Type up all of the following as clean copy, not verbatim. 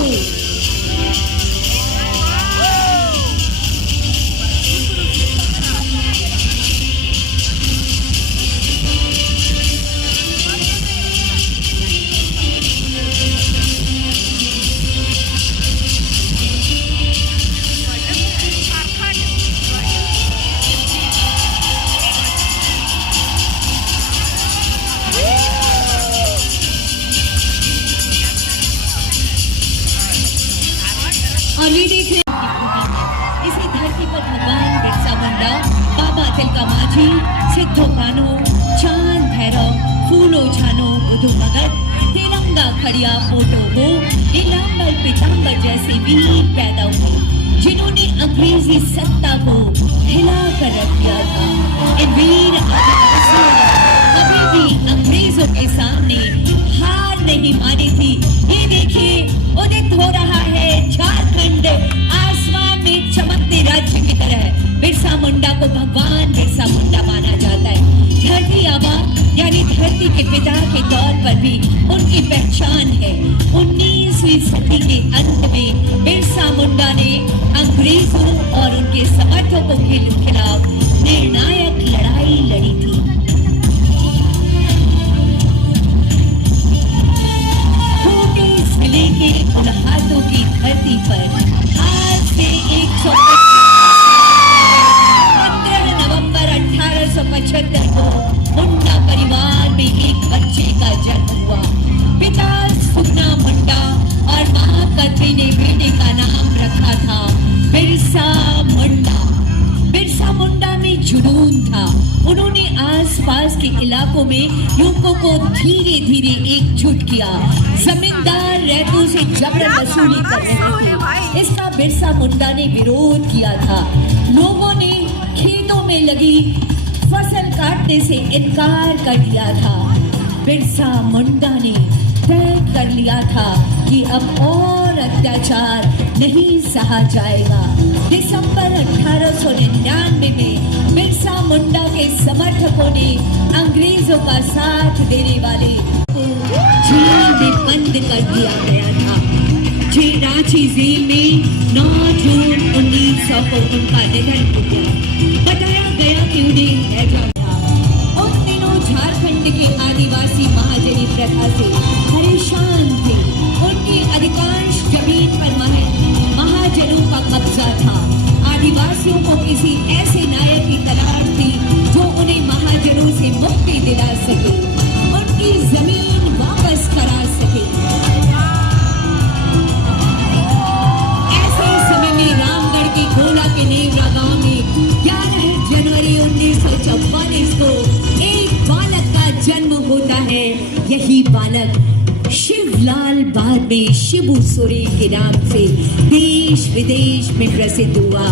को। और ये देख रहे इसी धरती पर भगवान बिरसा मुंडा, बाबा तिलका माझी, सिद्धो कान्हो, चांद भैरव, फूलो छानो, बुधो भगत, तिरंगा खड़िया फोटो हो, नीलांबर पीतांबर जैसे वीर पैदा हुए जिन्होंने अंग्रेजी सत्ता को हिला कर रख दिया था। इन वीर आदिवासियों ने कभी भी अंग्रेजों के सामने हार नहीं मानी थी। ये देखिए उदित हो रहा है झारखंड आसमान में चमकते राज्य की तरह। बिरसा मुंडा को भगवान बिरसा मुंडा माना जाता है। धरती आबा यानी धरती के पिता के तौर पर भी उनकी पहचान है। 19वीं सदी के अंत में बिरसा मुंडा ने अंग्रेजों और उनके समर्थकों के खिलाफ निर्णायक लड़ाई लड़ी थी। जिले के उल्हातों की धरती पर आज से 15 नवंबर 1875 को मुंडा परिवार में एक बच्चे का जन्म हुआ। पिता सुखना मुंडा और मां कद्री ने बेटे का नाम रखा था बिरसा मुंडा। बिरसा मुंडा में जुनून था। उन्होंने आसपास के इलाकों में लोगों को धीरे धीरे एकजुट किया। जमींदार रैतों से जबरन वसूली कर रहे थे। इसका बिरसा मुंडा ने विरोध किया था। लोगों ने खेतों में लगी फसल काटने से इनकार कर दिया था। बिरसा मुंडा ने तय कर लिया था कि अब और अत्याचार नहीं सहा जाएगा। दिसंबर 1899 में बिरसा मुंडा के समर्थकों ने अंग्रेजों का साथ देने वाले को जेल में बंद कर दिया गया था। रांची जेल में 9 जून 1900 को उनका निधन हो गया। बताया गया कि उन्हें हैजा था। उन दिनों झारखंड के आदिवासी महाजनी प्रथा से परेशान थे। उनकी अधिकांश जमीन पर महाजनों का कब्जा था। आदिवासियों को किसी ऐसे नायक की तलाश थी जो उन्हें महाजनों से मुक्ति दिला सके, उनकी जमीन वापस करा सके। ऐसे समय में रामगढ़ के गोला के नेवरा गांव में 11 जनवरी 1944 को एक बालक का जन्म होता है। यही बालक शिवलाल बाद में शिबू सोरेन के नाम से देश विदेश में प्रसिद्ध हुआ,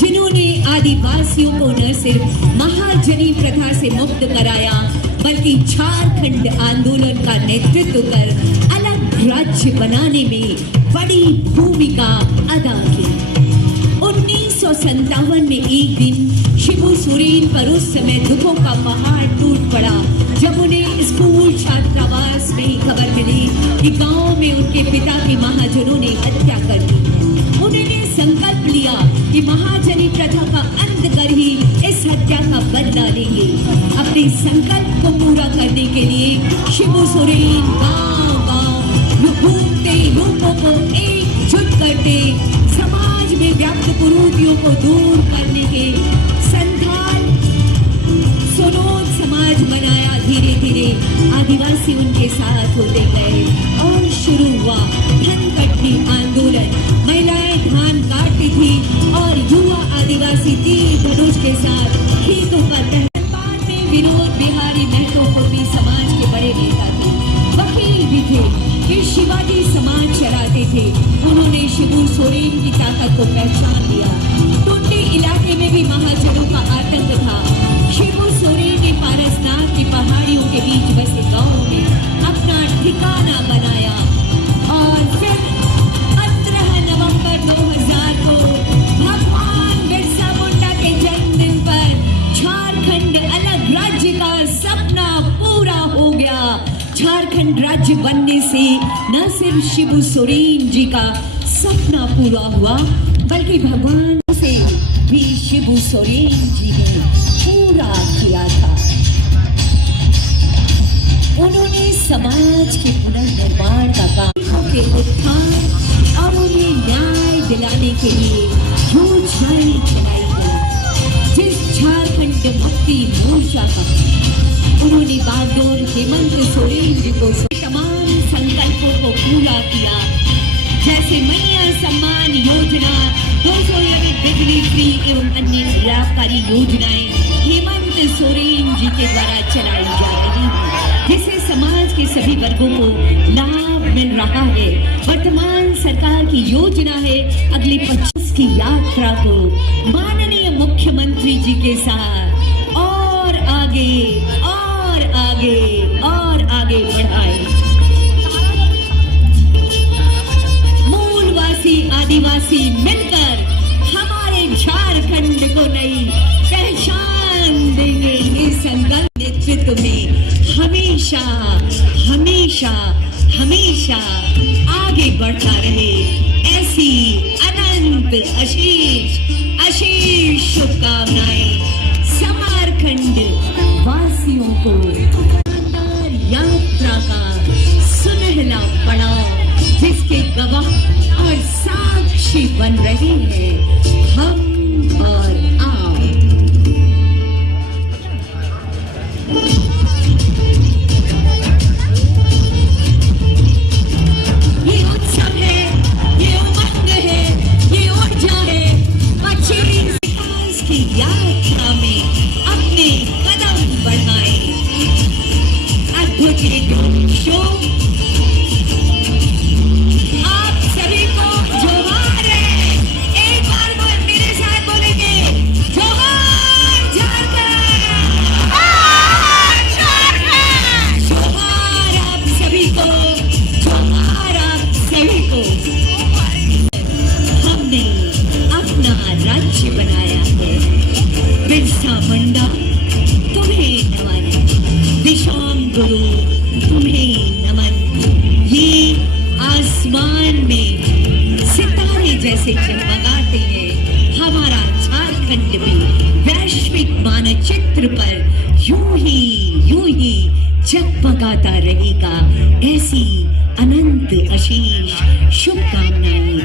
जिन्होंने आदिवासियों को न सिर्फ महाजनी प्रथा से मुक्त कराया बल्कि झारखंड आंदोलन का नेतृत्व कर अलग राज्य बनाने में बड़ी भूमिका अदा की। 1957 में एक दिन शिबू सोरेन पर उस समय दुखों का पहाड़ टूट पड़ा जब उन्हें स्कूल छात्रावास में ही खबर मिली कि गांव में उनके पिता के महाजनों ने हत्या कर दी। उन्होंने संकल्प लिया कि महाजनी प्रथा का अंत कर ही इस हत्या का बदला लेंगे। अपने संकल्प को पूरा करने के लिए शिबू सोरेन गांव-गांव घूमते लोगों को एकजुट करते, समाज में व्याप्त कुरीतियों को दूर करने के संथाल सोनोद समाज बनाया। धीरे धीरे आदिवासी उनके साथ होते गए और शुरू हुआ धन कटनी आंदोलन। महिलाएं धान काटती थी और युवा आदिवासी तीर धनुष के साथ खेतों पर। बाद में विनोद बिहारी महतो को भी समाज के बड़े नेता थे, वकील भी थे, फिर शिवाजी समाज चलाते थे। उन्होंने शिबू सोरेन की ताकत को पहचान लिया। टुंडी इलाके में भी महाजनों का आतंक था। शिबू सोरेन ने पारसनाथ की पहाड़ियों के बीच बसे गांव में अपना ठिकाना बनाया और फिर 15 नवंबर 2000 को भगवान बिरसा मुंडा के जन्मदिन पर झारखंड अलग राज्य का सपना पूरा हो गया। झारखंड राज्य बनने से न सिर्फ शिबू सोरेन जी का सपना पूरा हुआ, बल्कि भगवान से भी शिबू सोरेन जी ने पूरा किया था। उन्होंने समाज के पुनर्निर्माण का काम के उत्थान और उन्हें न्याय दिलाने के लिए योजनाएं चलाई गई। जिस झारखंड मुक्ति मोर्चा का उन्होंने बागडोर हेमंत सोरेन जी को तमाम संकल्पों को पूरा किया, जैसे मैया सम्मान योजना, 200 यूनिट बिजली फ्री एवं अन्य लाभकारी योजनाएं हेमंत सोरेन जी के द्वारा चलाई जा रही है, जिससे समाज के सभी वर्गों को लाभ मिल रहा है। वर्तमान सरकार की योजना है अगली 25 की यात्रा को माननीय मुख्यमंत्री जी के साथ और आगे और आगे और आगे बढ़ाए। मूलवासी आदिवासी मिलकर हमारे झारखंड को नई पहचान देंगे। ये संकल्प नेतृत्व में हमेशा हमेशा हमेशा आगे बढ़ता रहे, ऐसी अनंत आशीष आशीष शुभकामनाएं समारखंड वासियों को यात्रा का सुनहला पड़ाव, जिसके गवाह और साक्षी बन रहे हैं हम और आप। ये उत्सव है, ये उमंग है, ये ऊर्जा है। 25 विकास की यात्रा में अपने कदम बढ़ाएं। अद्भुत रेडियो शो आप सभी को जोहार है। एक बार वो मेरे साथ बोलेंगे, जोहार झारखंड, जोहार आप सभी को, जोहार आप सभी को। हमने अपना राज्य बनाया है। बिरसा मुंडा तुम्हें नमन, दिशाम गुरु तुम्हें नमन। ये आसमान में सितारे जैसे चमकाते हैं, हमारा झारखंड भी वैश्विक मानचित्र पर यूं ही जगमगाता रहेगा। ऐसी अनंत आशीष शुभकामनाएं